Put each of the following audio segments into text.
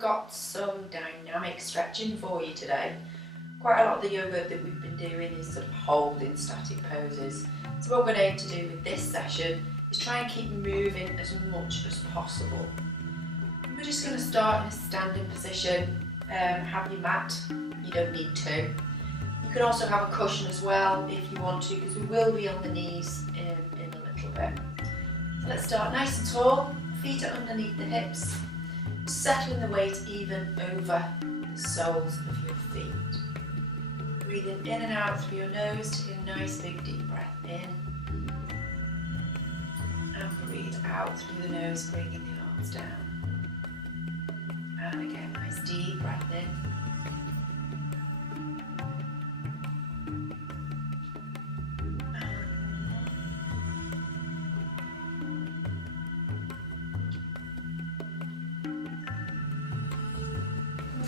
got some dynamic stretching for you today. Quite a lot of the yoga that we've been doing is sort of holding static poses. So what we're going to do with this session is try and keep moving as much as possible. We're just going to start in a standing position. Have your mat, you don't need to. You can also have a cushion as well if you want to, because we will be on the knees in a little bit. So let's start nice and tall, feet are underneath the hips, settling the weight even over the soles of your feet. Breathing in and out through your nose, take a nice big deep breath in, and breathe out through the nose, bringing the arms down. And again, nice deep breath in.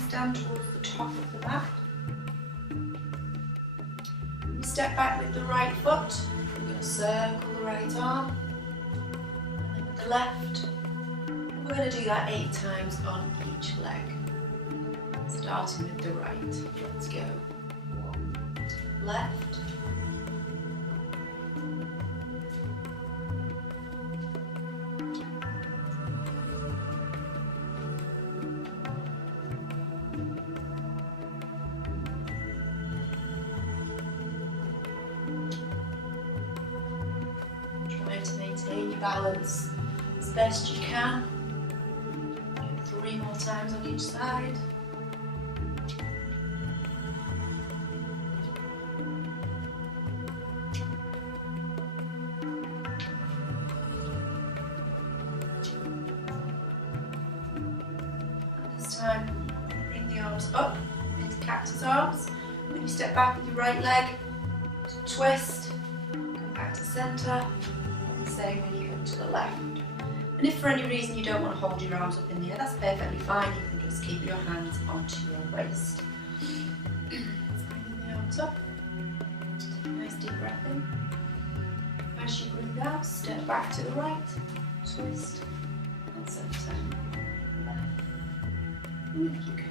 Stand towards the top of the mat. We step back with the right foot. We're going to circle the right arm, and then with the left. We're going to do that 8 times on each leg. Starting with the right. Let's go. 1, left. 2. To maintain your balance as best you can. 3 more times on each side. And this time, bring the arms up into cactus arms. When you step back with your right leg, twist, come back to centre. Same when you come to the left. And if for any reason you don't want to hold your arms up in the air, that's perfectly fine. You can just keep your hands onto your waist. Bringing the arms up. Take a nice deep breath in. As you breathe out, step back to the right, twist, and centre. Left. And keep going.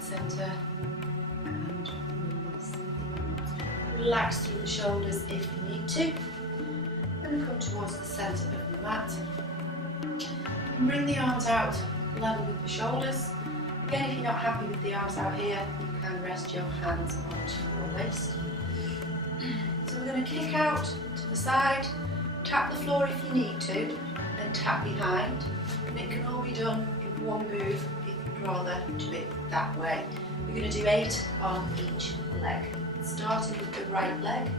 Centre and release the arms. Relax through the shoulders if you need to, and come towards the centre of the mat. And bring the arms out level with the shoulders. Again, if you're not happy with the arms out here, you can rest your hands onto your waist. So we're going to kick out to the side, tap the floor if you need to, then tap behind. And it can all be done in one move. Rather do it that way. We're going to do 8 on each leg. Starting with the right leg.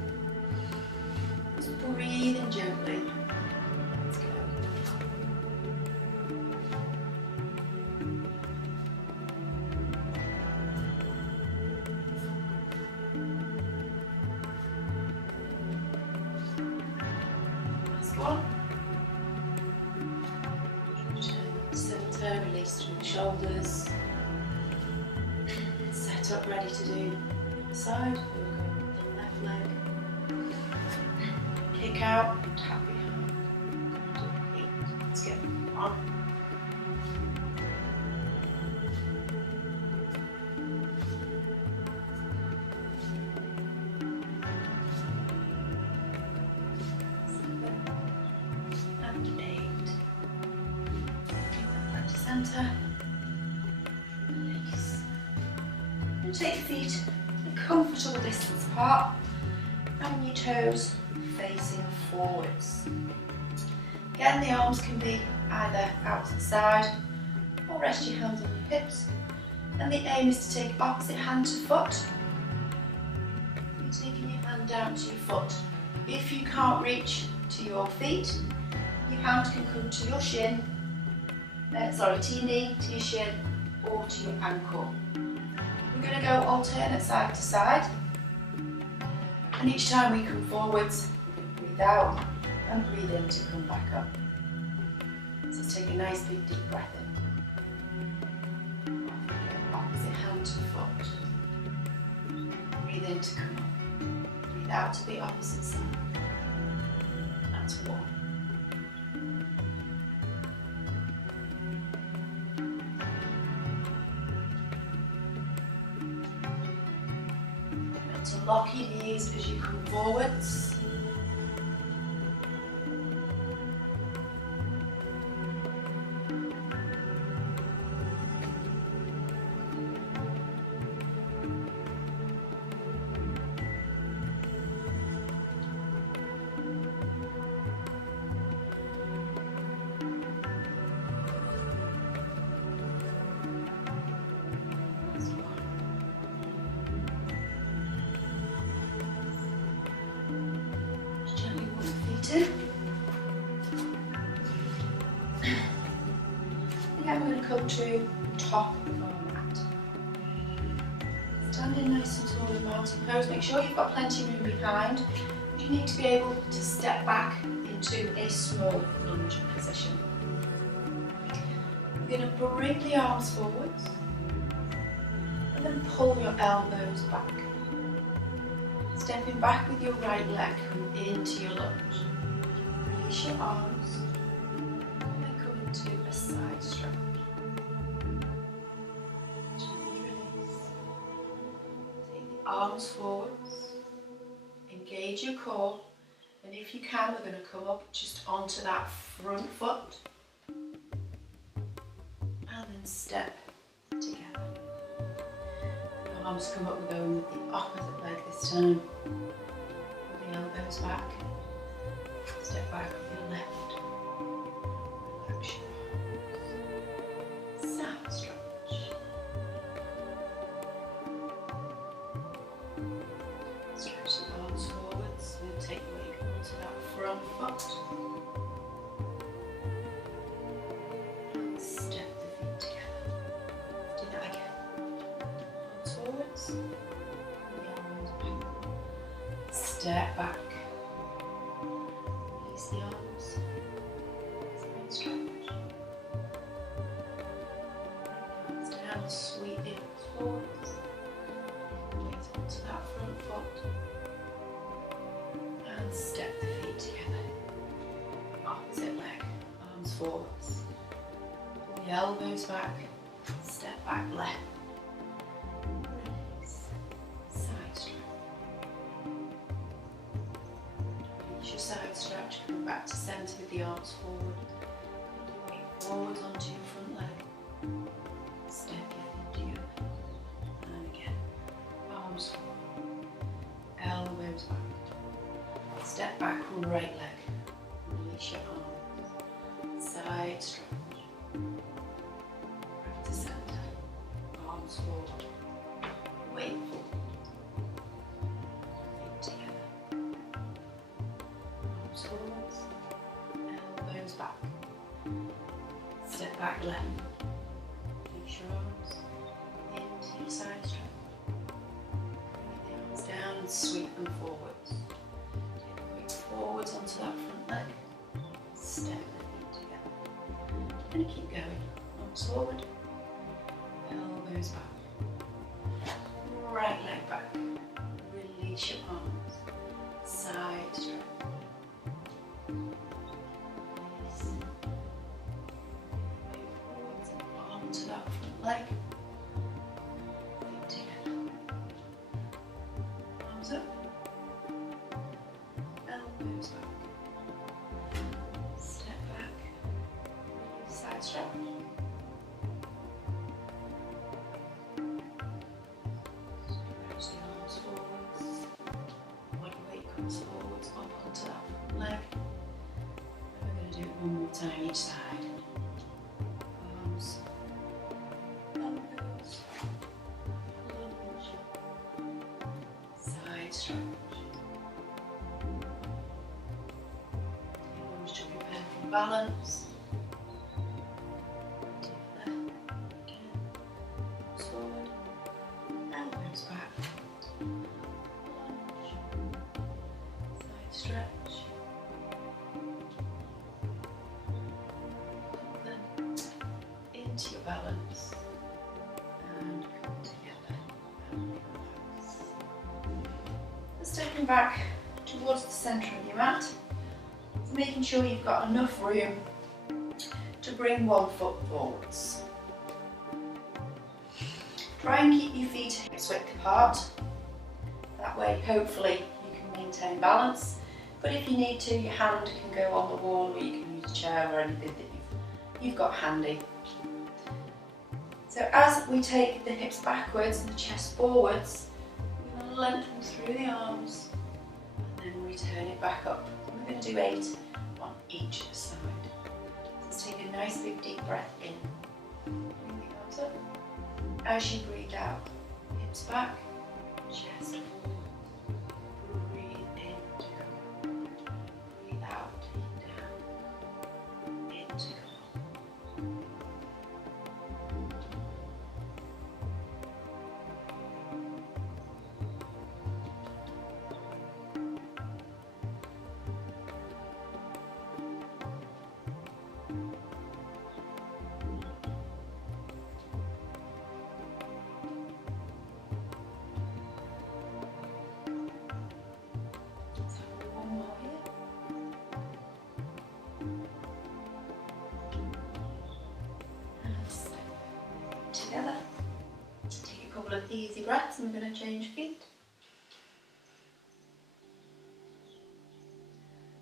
Just breathing gently. Let's go. Last one. Center, release through the shoulders. Set up, ready to do the side. We'll go with the left leg. Kick out, tap behind. 8. Let's go. 1. Centre, release. And take your feet a comfortable distance apart, and your toes facing forwards. Again, the arms can be either out to the side or rest your hands on your hips. And the aim is to take opposite hand to foot. You're taking your hand down to your foot. If you can't reach to your feet, Your hand can come to your shin, to your knee, to your shin, or to your ankle. We're going to go alternate side to side, and each time we come forwards, breathe out and breathe in to come back up. So take a nice big deep breath in. Opposite hand to foot. Breathe in to come up. Breathe out to the opposite side. That's one. So lock your knees as you come forwards. Again, we're going to come to top of our mat. Standing nice and tall in mountain pose. Make sure you've got plenty of room behind. You need to be able to step back into a small lunge position. You're going to bring the arms forwards and then pull your elbows back. Stepping back with your right leg into your lunge. Release your arms and then come into a side stretch. Gently release. Take the arms forwards. Engage your core. And if you can, we're going to come up just onto that front foot. And then step together. The arms come up, we're going with the opposite leg this time. Pull the elbows back. Step back with your left. Relax your arms. Side stretch. Stretch the arms forwards. We'll take the weight onto that front foot. And step the feet together. Do that again. Arms forwards. Pull the elbows back. Step back. The arms, side stretch, hands down, sweep the arms forwards, weight onto that front foot, and step the feet together, opposite leg, arms forwards, pull the elbows back, step back left, release, side stretch. Your side stretch, coming back to centre with the arms forward. Weight forwards onto your front leg. Step into your left. And again, arms forward. Elbows back. Step back on right leg. Release your arms. Side stretch. Back to centre. Arms forward. Weight forward. Feet together. Forwards, elbows back, step back left, reach your arms into your side stretch, bring the arms down and sweep them forwards, take the weight forwards onto that front leg, step the feet together, and keep going, arms forward, elbows back, right leg back, release your arms, side stretch. To that front leg, feet together, arms up, elbows back, step back, side stretch, stretch the arms forwards, body weight comes forwards, up onto that front leg, and we're going to do it one more time each side. Arms, elbows, lunge, side stretch. Lunge to prepare for balance. Forward, elbows back. Side stretch. Then into your balance and come together and relax. Stepping back towards the centre of your mat, so making sure you've got enough room to bring one foot forwards. Try and keep your feet hips width apart. That way, hopefully, you can maintain balance. But if you need to, your hand can go on the wall, or you can use a chair or anything that you've got handy. So as we take the hips backwards and the chest forwards, we're going to lengthen through the arms and then return it back up. We're going to do 8 on each side. So let's take a nice big deep breath in. Bring the arms up. As you breathe out, hips back, chest forward. Breathe in to come up. Breathe out, take down. In to come up. Together. Take a couple of easy breaths and we're going to change feet.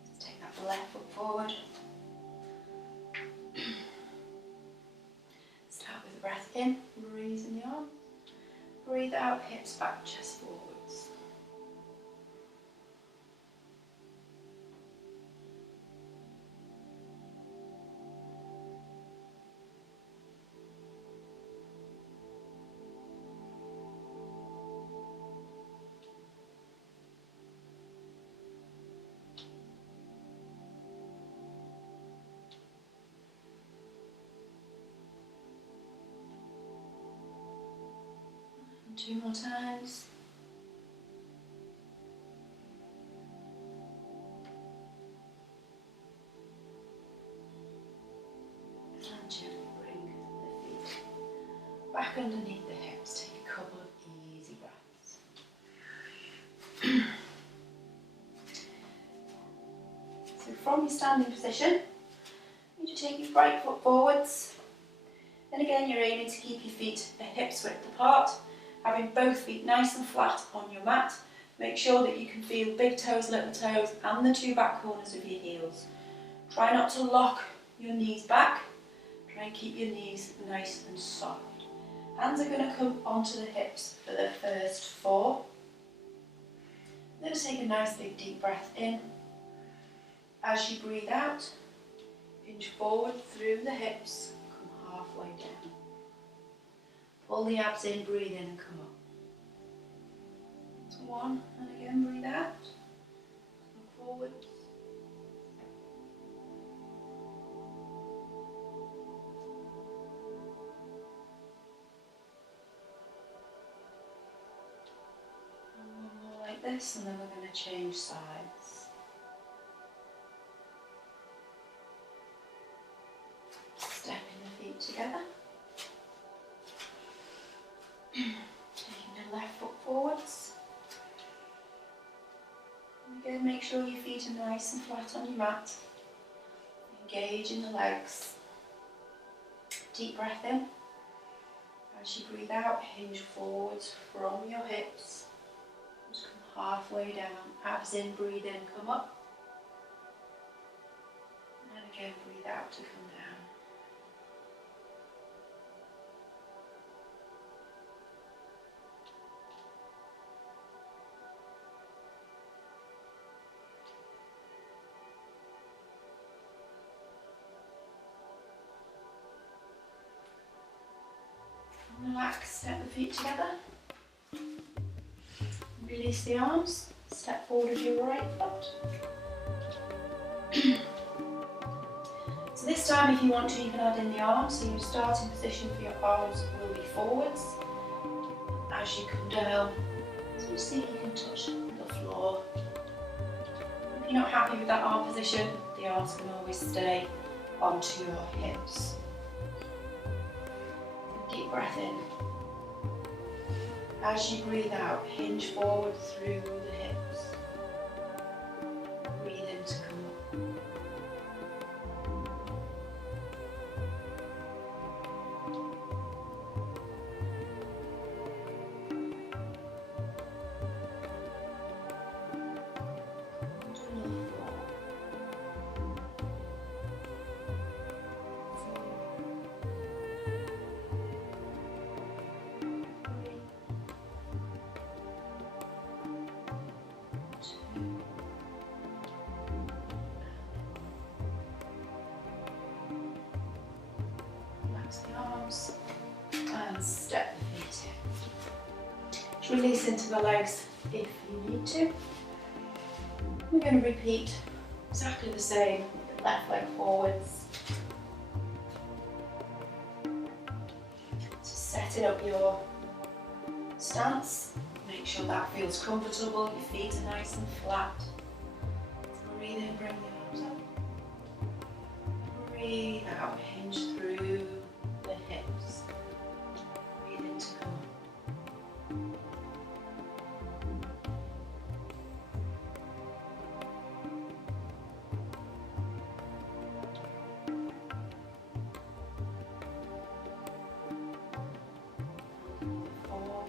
Let's take that left foot forward. Start with a breath in, raising the arm. Breathe out, hips back, chest forwards. And 2 more times. And gently bring the feet back underneath the hips. Take a couple of easy breaths. So from your standing position, you need to take your right foot forwards. Then again, you're aiming to keep your feet a hips width apart, having both feet nice and flat on your mat. Make sure that you can feel big toes, little toes, and the 2 back corners of your heels. Try not to lock your knees back. Try and keep your knees nice and soft. Hands are going to come onto the hips for the first 4. Then just take a nice big deep breath in. As you breathe out, hinge forward through the hips, come halfway down. Pull the abs in, breathe in and come up. That's 1, and again breathe out, come forwards. And 1 more like this, and then we're going to change sides. Stepping the feet together. Taking the left foot forwards. And again, make sure your feet are nice and flat on your mat. Engage in the legs. Deep breath in. As you breathe out, hinge forwards from your hips. Just come halfway down. Abs in, breathe in, come up. And again, breathe out to come down. Relax, step the feet together. Release the arms. Step forward with your right foot. So this time, if you want to, you can add in the arms. So your starting position for your arms will be forwards. As you come down, so you see if you can touch the floor. If you're not happy with that arm position, the arms can always stay onto your hips. Deep breath in. As you breathe out, hinge forward through the hips. Breathe in to come up. The arms and step the feet in. Release into the legs if you need to. We're going to repeat exactly the same with the left leg forwards. So setting up your stance, make sure that feels comfortable, your feet are nice and flat. Breathe in, bring the arms up. Breathe out, hinge through the hips. Breathe in to come up. Four.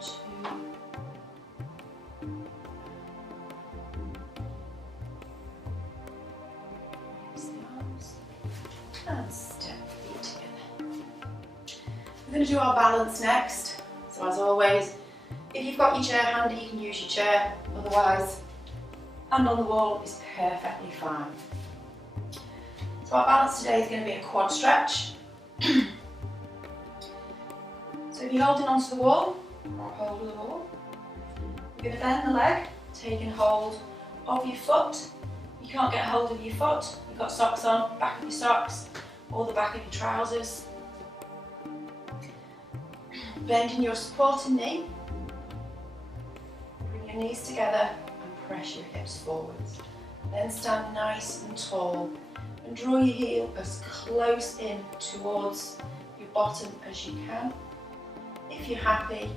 2. And step feet together. We're going to do our balance next. So as always, if you've got your chair handy, you can use your chair. Otherwise, hand on the wall is perfectly fine. So our balance today is going to be a quad stretch. So if you're holding onto the wall, or hold of the wall, you're going to bend the leg, taking hold of your foot. You can't get hold of your foot, you've got socks on, back of your socks, or the back of your trousers. Bending your supporting knee. Bring your knees together and press your hips forwards. Then stand nice and tall and draw your heel as close in towards your bottom as you can. If you're happy,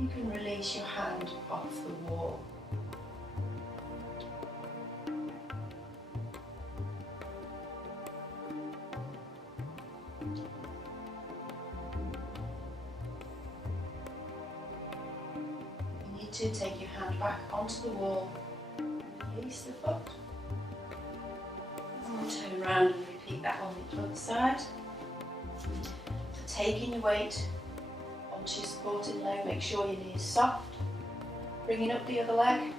you can release your hand off the wall. You need to take your hand back onto the wall, release the foot, and we'll turn around and repeat that on the other side. So taking your weight onto your supporting leg, make sure your knee is soft. Bringing up the other leg,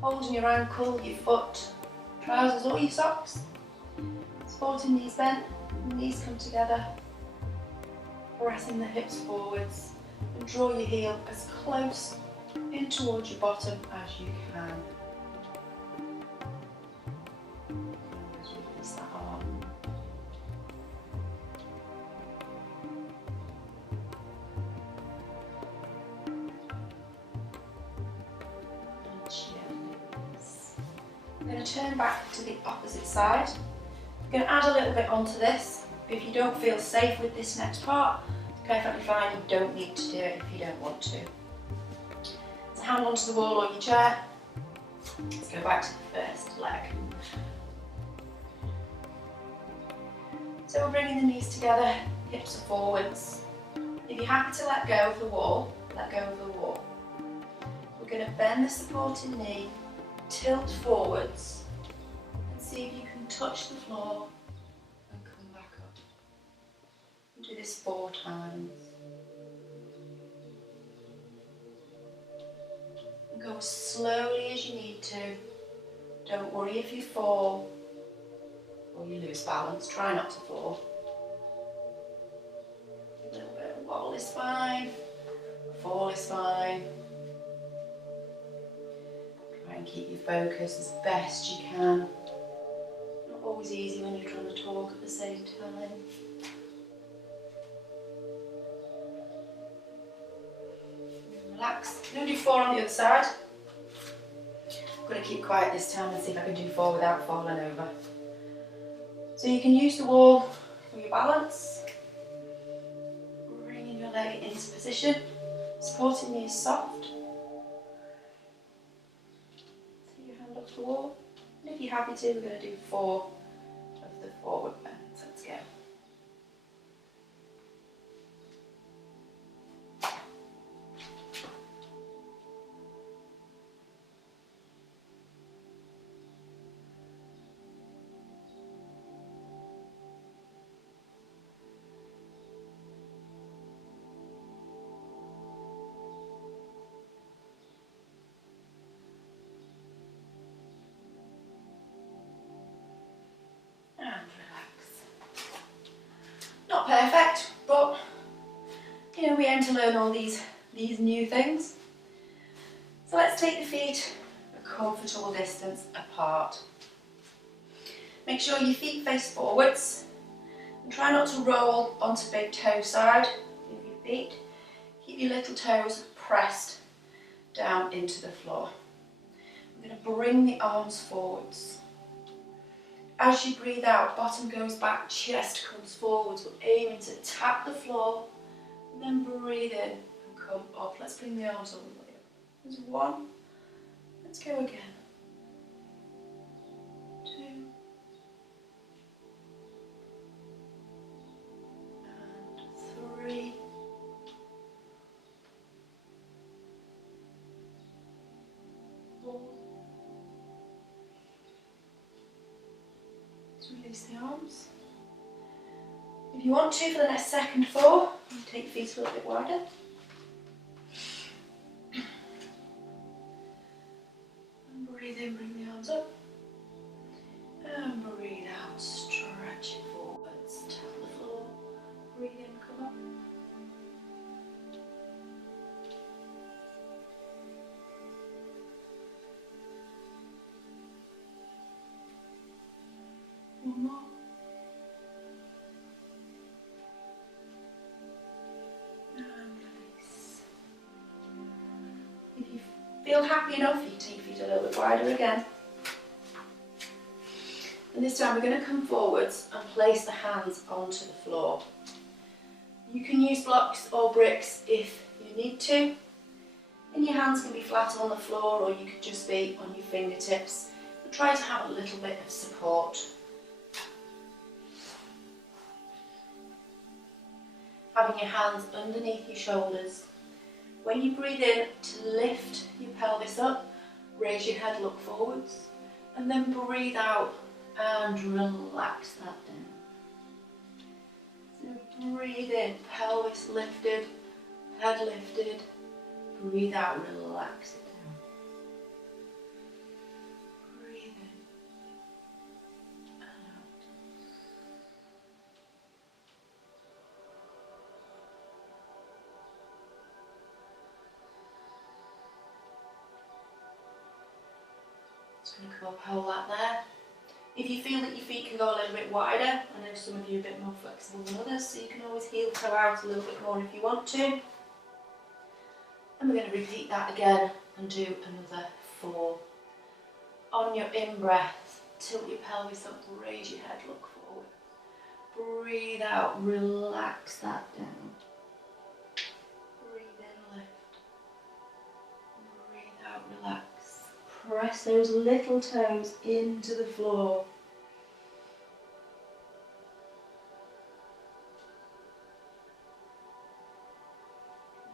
holding your ankle, your foot, trousers or your socks. Supporting knees bent, knees come together. Pressing the hips forwards and draw your heel as close in towards your bottom as you can. Release that arm. I'm going to turn back to the opposite side. I'm going to add a little bit onto this. If you don't feel safe with this next part, it's perfectly fine. You don't need to do it if you don't want to. So hand onto the wall or your chair. Let's go back to the first leg. So we're bringing the knees together, hips are forwards. If you're happy to let go of the wall, let go of the wall. We're going to bend the supporting knee, tilt forwards, and see if you can touch the floor and come back up. We'll do this 4 times. And go as slowly as you need to. Don't worry if you fall or you lose balance. Try not to fall. A little bit of wobble is fine, fall is fine. Try and keep your focus as best you can. Not always easy when you're trying to talk at the same time. Relax. I'm going to do 4 on the other side. I'm going to keep quiet this time and see if I can do 4 without falling over. So you can use the wall for your balance. Bringing your leg into position, supporting the knees soft. Take your hand off the wall. And if you're happy to, we're going to do 4 of the forward bends. Let's go. Not perfect, but you know, we aim to learn all these new things. So let's take the feet a comfortable distance apart. Make sure your feet face forwards and try not to roll onto big toe side of your feet. Keep your little toes pressed down into the floor. We're going to bring the arms forwards. As you breathe out, bottom goes back, chest comes forwards. We're aiming to tap the floor, and then breathe in and come up. Let's bring the arms all the way up. There's 1. Let's go again. 2. And 3. 4. Release the arms. If you want to, for the next second 4, take your feet a little bit wider. And breathe in, bring the arms up. And breathe out, stretch it forwards, tap the floor. Breathe in, come up. One more. And release. If you feel happy enough, you can take your feet a little bit wider again. And this time we're going to come forwards and place the hands onto the floor. You can use blocks or bricks if you need to. And your hands can be flat on the floor, or you could just be on your fingertips. But try to have a little bit of support. Having your hands underneath your shoulders. When you breathe in, to lift your pelvis up, raise your head, look forwards, and then breathe out and relax that down. So breathe in, pelvis lifted, head lifted, breathe out, relax it down. Breathe in and out. Just going to come up, hold that there. If you feel that your feet can go a little bit wider, I know some of you are a bit more flexible than others, so you can always heel toe out a little bit more if you want to. And we're going to repeat that again and do another 4. On your in-breath, tilt your pelvis up, raise your head, look forward. Breathe out, relax that down. Breathe in, lift. Breathe out, relax. Press those little toes into the floor.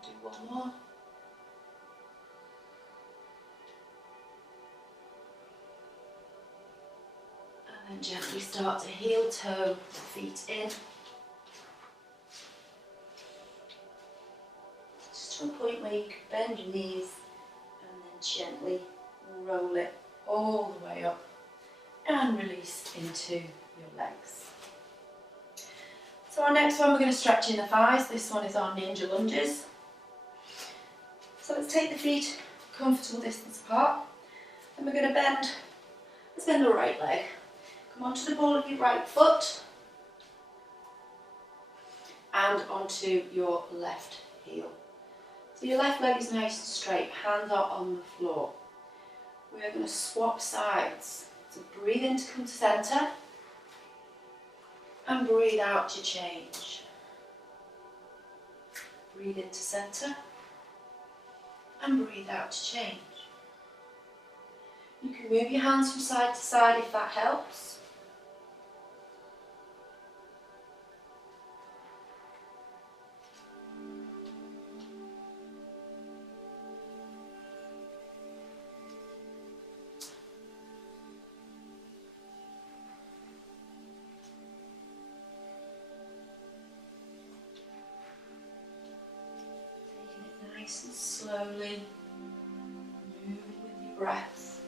Do one more. And then gently start to heel toe the feet in. Just to a point where you can bend your knees and then gently roll it all the way up and release into your legs. So our next one, we're going to stretch in the thighs. This one is our ninja lunges. So let's take the feet comfortable distance apart. And we're going to bend, let's bend the right leg. Come onto the ball of your right foot and onto your left heel. So your left leg is nice and straight, hands are on the floor. We are going to swap sides. So breathe in to come to centre and breathe out to change. Breathe into centre and breathe out to change. You can move your hands from side to side if that helps. Nice and slowly, moving with your breath,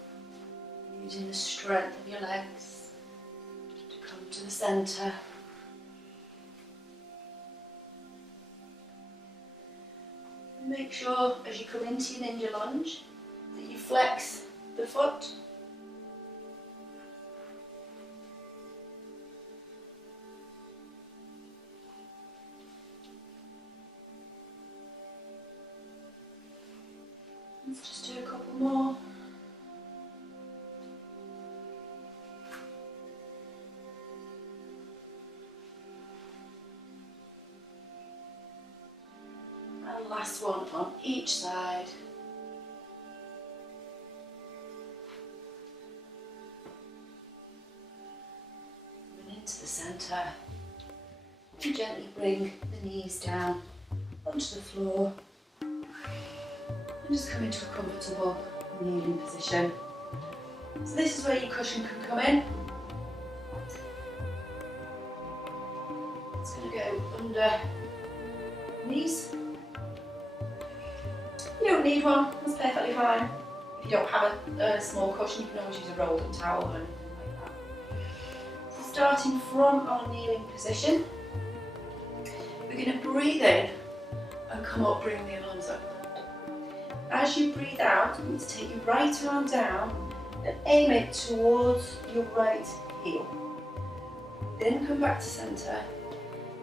using the strength of your legs to come to the centre. And make sure as you come into your ninja lunge that you flex the foot. Let's just do a couple more. And last one on each side. And into the centre. And gently bring the knees down onto the floor. And just come into a comfortable kneeling position. So this is where your cushion can come in. It's going to go under knees. You don't need one, that's perfectly fine. If you don't have a small cushion, you can always use a rolled up towel or anything like that. So starting from our kneeling position, we're going to breathe in and come up, bring the arms up. As you breathe out, you need to take your right arm down and aim it towards your right heel. Then come back to centre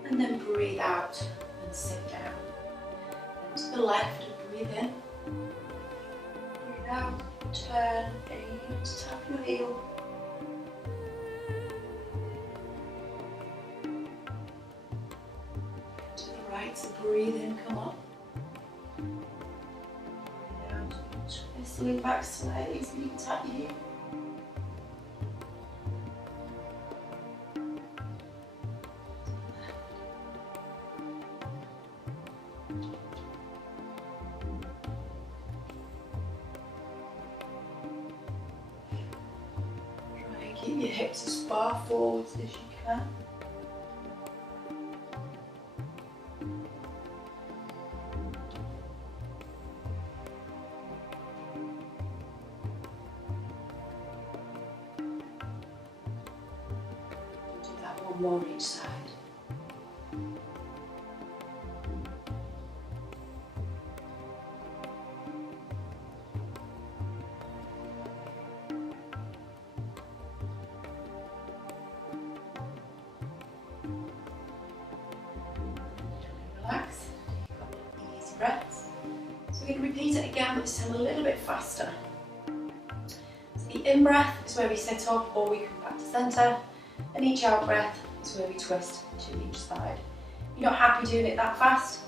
and then breathe out and sit down. And to the left and breathe in. Breathe out, turn, aim to tap your heel. To the right, so breathe in, come up. Lean back slightly so you can tap your heel. Try and keep your hips as far forwards as you can. More each side. Relax, take a couple of easy breaths. So we're going to repeat it again, but this time a little bit faster. So the in breath is where we sit up or we come back to centre, and each out breath is where we twist to each side. If you're not happy doing it that fast,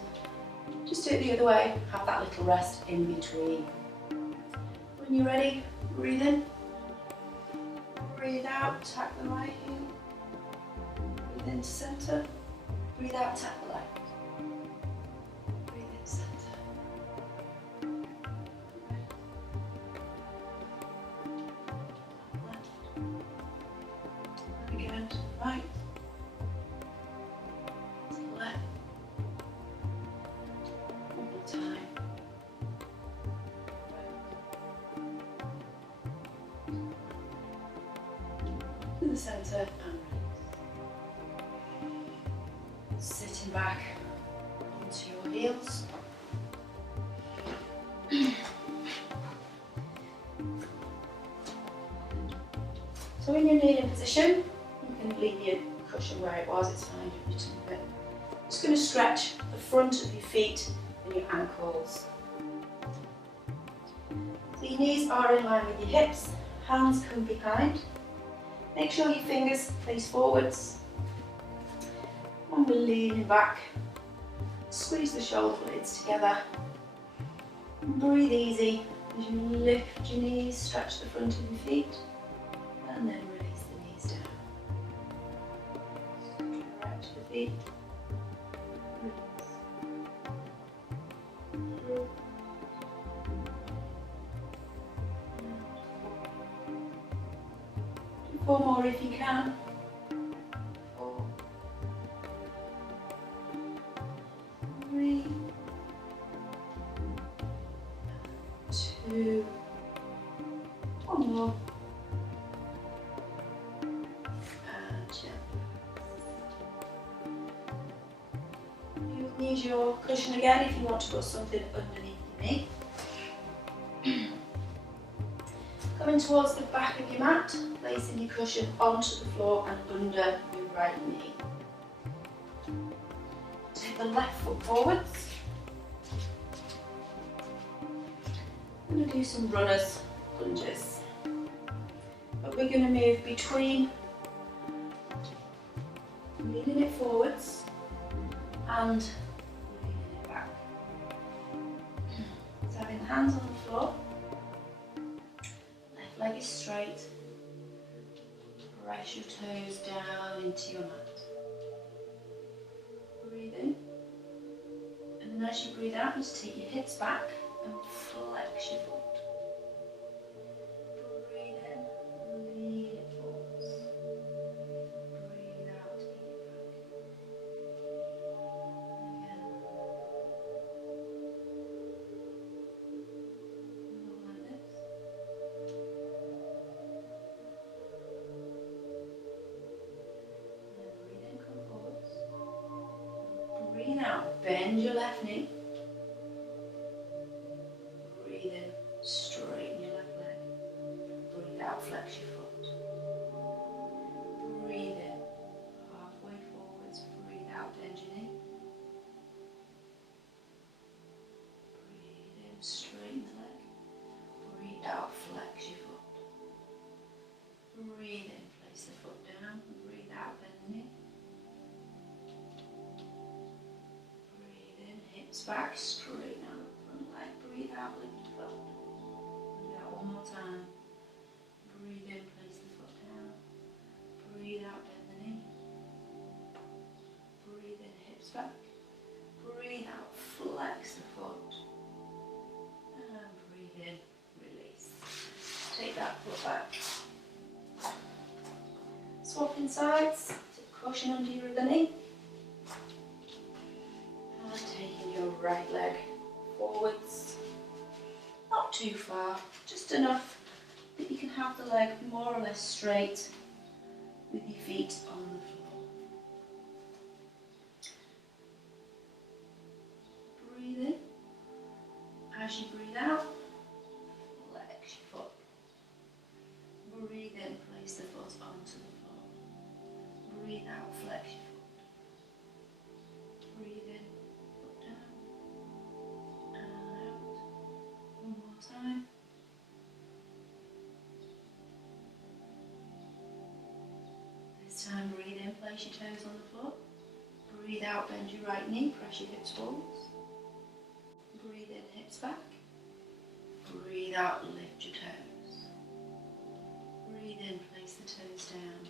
just do it the other way, have that little rest in between. When you're ready, breathe in, breathe out, tap the right heel, breathe into centre, breathe out, tap the left, breathe in centre. Again, to the right, to the left, one more time. To the centre and release. back onto your heels. So in your kneeling position, you can leave your cushion where it was, it's fine, don't need to move it. Just going to stretch the front of your feet and your ankles. So your knees are in line with your hips, hands come behind. Make sure your fingers face forwards. And we're leaning back. Squeeze the shoulder blades together. And breathe easy as you lift your knees, stretch the front of your feet, and then release the knees down. Stretch the feet. Release. 4 more if you can. 4, 3, 2, 1 more. And gently. You'll need your cushion again if you want to put something underneath your knee. Coming towards the back of your mat, placing your cushion onto the floor and under your right knee. Take the left foot forwards. I'm going to do some runners lunges. But we're going to move between leaning it forwards and leaning it back. So having the hands on the floor. Leg is straight. Press your toes down into your mat. Breathe in. And then as you breathe out, just take your hips back and flex your foot. Breathe in, lean it forwards. Breathe out, take it back. Again. More like this. Breathe out, bend your left knee. Breathe in, straighten your left leg. Breathe out, flex your foot. Breathe in, halfway forwards. Breathe out, bend your knee. Breathe in, straighten the leg. Breathe out, flex your foot. Breathe in, place the foot down. Breathe out, bend the knee. Back, straighten out the front leg, breathe out, lift the foot. Breathe out one more time. Breathe in, place the foot down. Breathe out, bend the knee. Breathe in, hips back. Breathe out, flex the foot. And breathe in, release. Take that foot back. Swapping sides, take cushion under your other knee. Taking your right leg forwards, not too far, just enough that you can have the leg more or less straight with your feet on the floor. Breathe in. As you breathe out, flex your foot. Breathe in, place the foot onto the floor. Breathe out, flex your foot. Breathe in. Time. This time breathe in, place your toes on the floor. Breathe out, bend your right knee, press your hips forwards. Breathe in, hips back. Breathe out, lift your toes. Breathe in, place the toes down.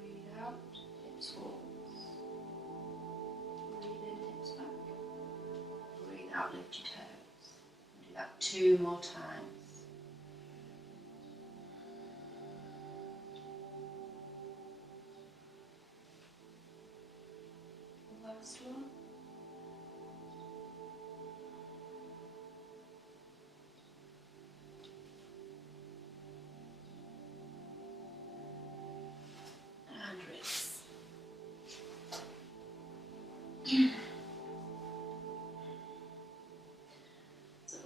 Breathe out, hips forwards. Breathe in, hips back. Breathe out, lift your toes. 2 more times. Last one. And release.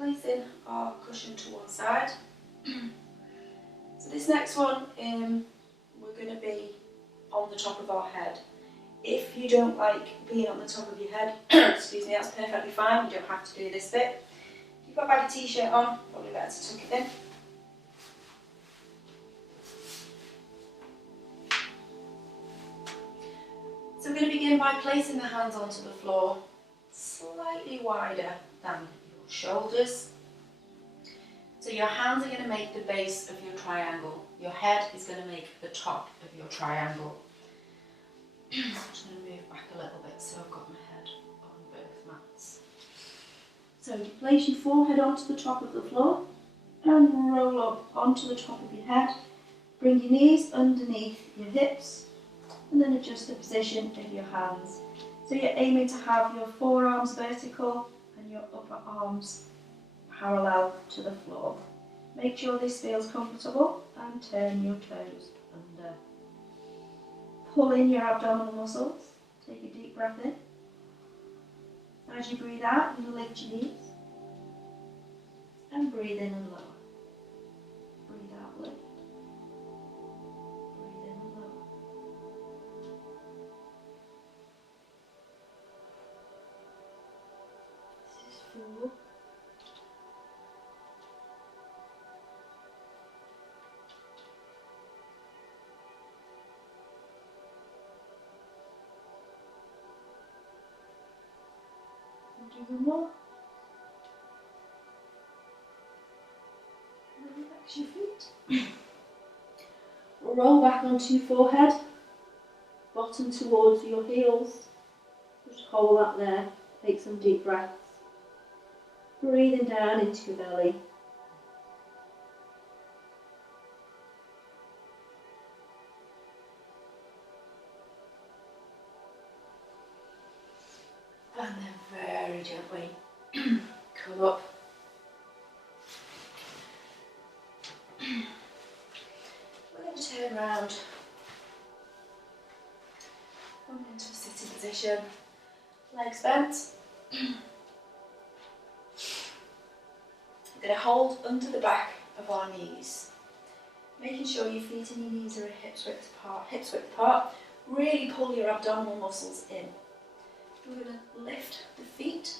placing our cushion to one side. So this next one, we're going to be on the top of our head. If you don't like being on the top of your head, excuse me, that's perfectly fine. You don't have to do this bit. If you've got a baggy t-shirt on, probably better to tuck it in. So we're going to begin by placing the hands onto the floor, slightly wider than your shoulders. So your hands are going to make the base of your triangle. Your head is going to make the top of your triangle. I'm just going to move back a little bit so I've got my head on both mats. So you place your forehead onto the top of the floor and roll up onto the top of your head. Bring your knees underneath your hips and then adjust the position of your hands. So you're aiming to have your forearms vertical and your upper arms parallel to the floor. Make sure this feels comfortable and turn your toes under. Pull in your abdominal muscles. Take a deep breath in. As you breathe out, you lift your knees and breathe in and lower. Breathe out, lift. Breathe in and lower. This is 4. Do one more. And then relax your feet. Roll back onto your forehead, bottom towards your heels. Just hold that there. Take some deep breaths. Breathing down into your belly. And then very gently come up. We're going to turn around, come into a sitting position, legs bent. We're going to hold under the back of our knees, making sure your feet and your knees are hips width apart. Really pull your abdominal muscles in. We're going to lift the feet.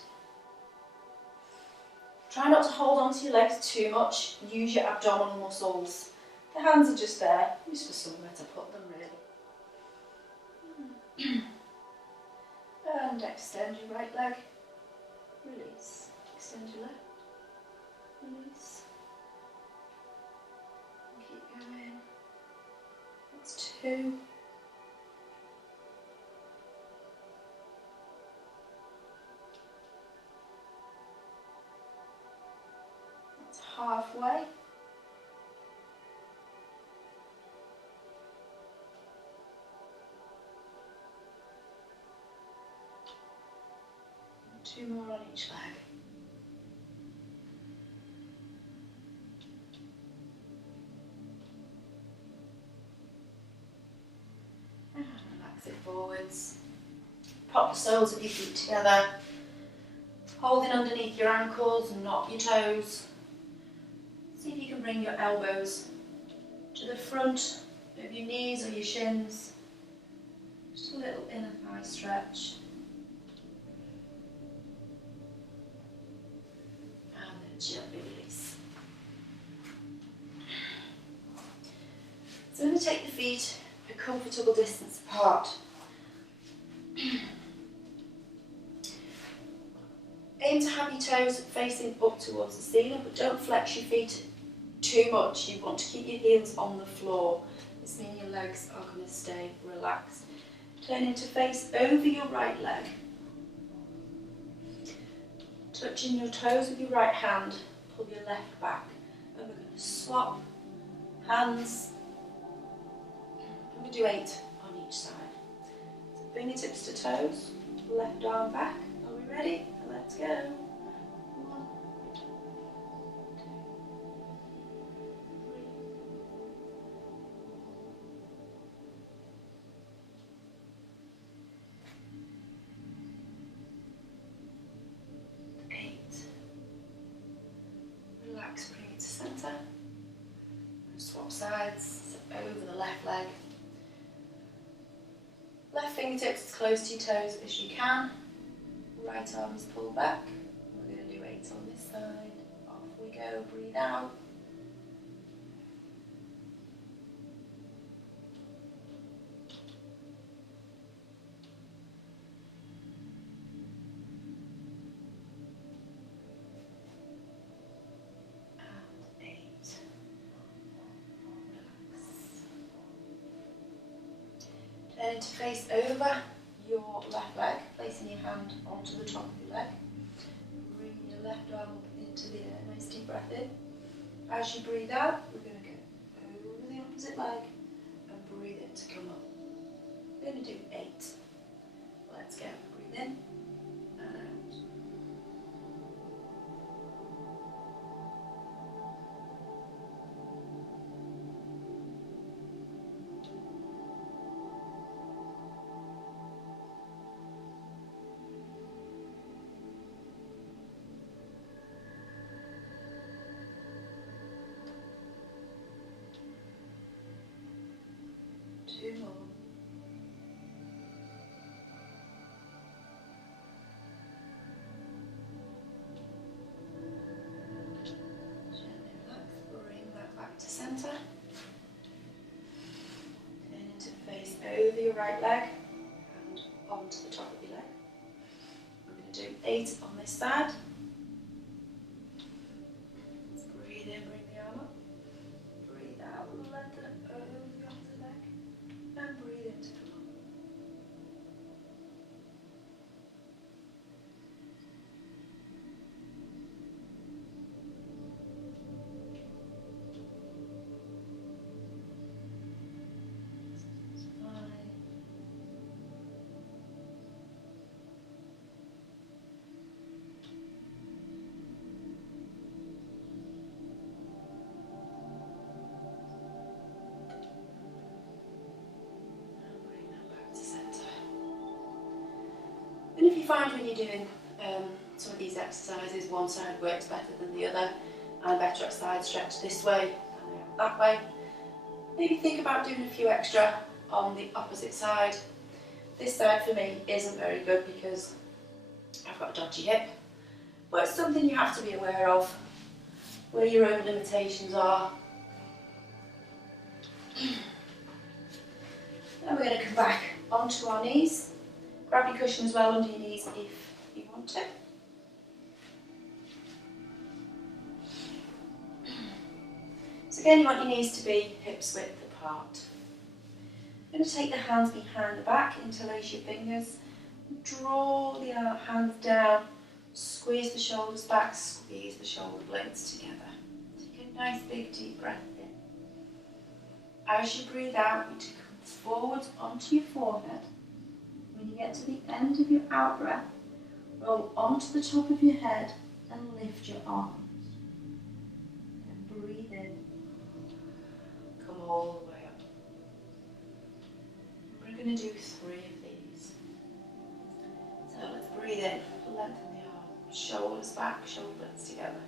Try not to hold onto your legs too much. Use your abdominal muscles. The hands are just there, just for somewhere to put them really. And extend your right leg. Release. Extend your left. Release. And keep going. That's 2. Halfway. And 2 more on each leg. And relax it forwards. Pop the soles of your feet together. Holding underneath your ankles, not your toes. See if you can bring your elbows to the front of your knees or your shins. Just a little inner thigh stretch. And then gently release. So I'm going to take the feet a comfortable distance apart. Aim to have your toes facing up towards the ceiling, but don't flex your feet too much. You want to keep your heels on the floor. This means your legs are going to stay relaxed. Turning to face over your right leg. Touching your toes with your right hand, pull your left back. And we're going to swap hands. And we do 8 on each side. So fingertips to toes, left arm back. Are we ready? Let's go. 1, 2, 3, 8. relax, bring it to centre. Swap sides, over the left leg. Left fingertips as close to your toes as you can. Right arm is pulled back. We're going to do 8 on this side. Off we go, breathe out. And 8. Relax. Turn to face over your left leg, placing your hand onto the top of your leg. Bring your left arm up into the air. Nice deep breath in. As you breathe out, we're going to go over the opposite leg and breathe in to come up. We're going to do 8. Let's go. Breathe in and out. Two more. Gently relax, bring that back to centre. Turn into face over your right leg and onto the top of your leg. We're going to do 8 on this side. Let's breathe in, bring the arm up. Breathe out, lengthen it over the opposite leg. And breathe in to come up. It's fine. And if you find when you're doing some of these exercises, one side works better than the other, I'm better at side stretch this way and that way, maybe think about doing a few extra on the opposite side. This side for me isn't very good because I've got a dodgy hip, but it's something you have to be aware of, where your own limitations are. Then we're going to come back onto our knees. Grab your cushion as well under your knees if you want to. So again, you want your knees to be hips width apart. You're going to take the hands behind the back, interlace your fingers, draw the hands down, squeeze the shoulders back, squeeze the shoulder blades together. Take a nice big deep breath in. As you breathe out, you come forward onto your forehead. When you get to the end of your out breath, roll onto the top of your head and lift your arms. And breathe in. Come all the way up. We're going to do 3 of these. So let's breathe in, lengthen the arm, shoulders back, shoulder blades together.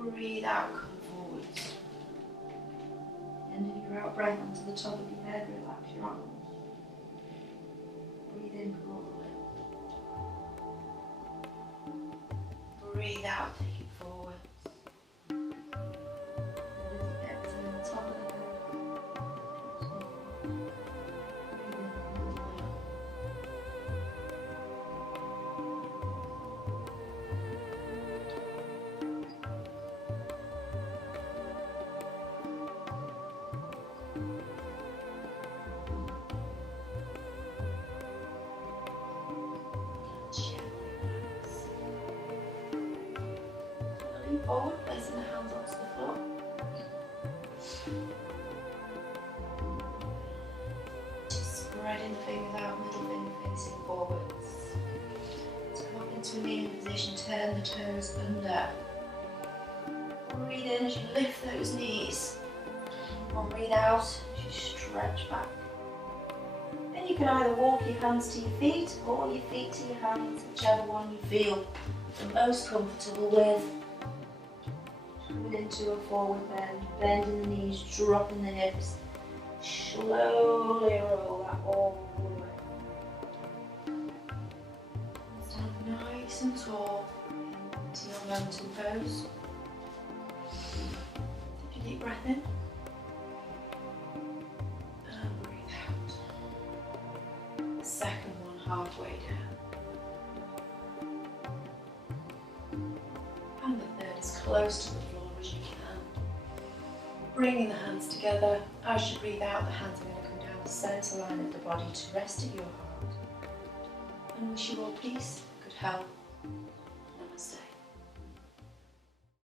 Breathe out, come forwards. End of your out breath onto the top of your head, relax your arms. Breathe in, come all the way. Breathe out, take it forward. And as you get to the top of the head, breathe in, come all the way up. Forward, placing the hands onto the floor. Just spreading the fingers out, middle finger facing forwards. So come up into a kneeling position, turn the toes under. Breathe in as you lift those knees. And breathe out as you stretch back. Then you can either walk your hands to your feet or your feet to your hands, whichever one you feel the most comfortable with. Coming into a forward bend, bending the knees, dropping the hips. Slowly roll that all the way. Stand nice and tall into your mountain pose. Take a deep breath in. And breathe out. Second one halfway down. And the third as close to the floor as you can. Bringing the hands together. As you breathe out, the hands are going to come down the centre line of the body to rest at your heart. And wish you all peace, good health,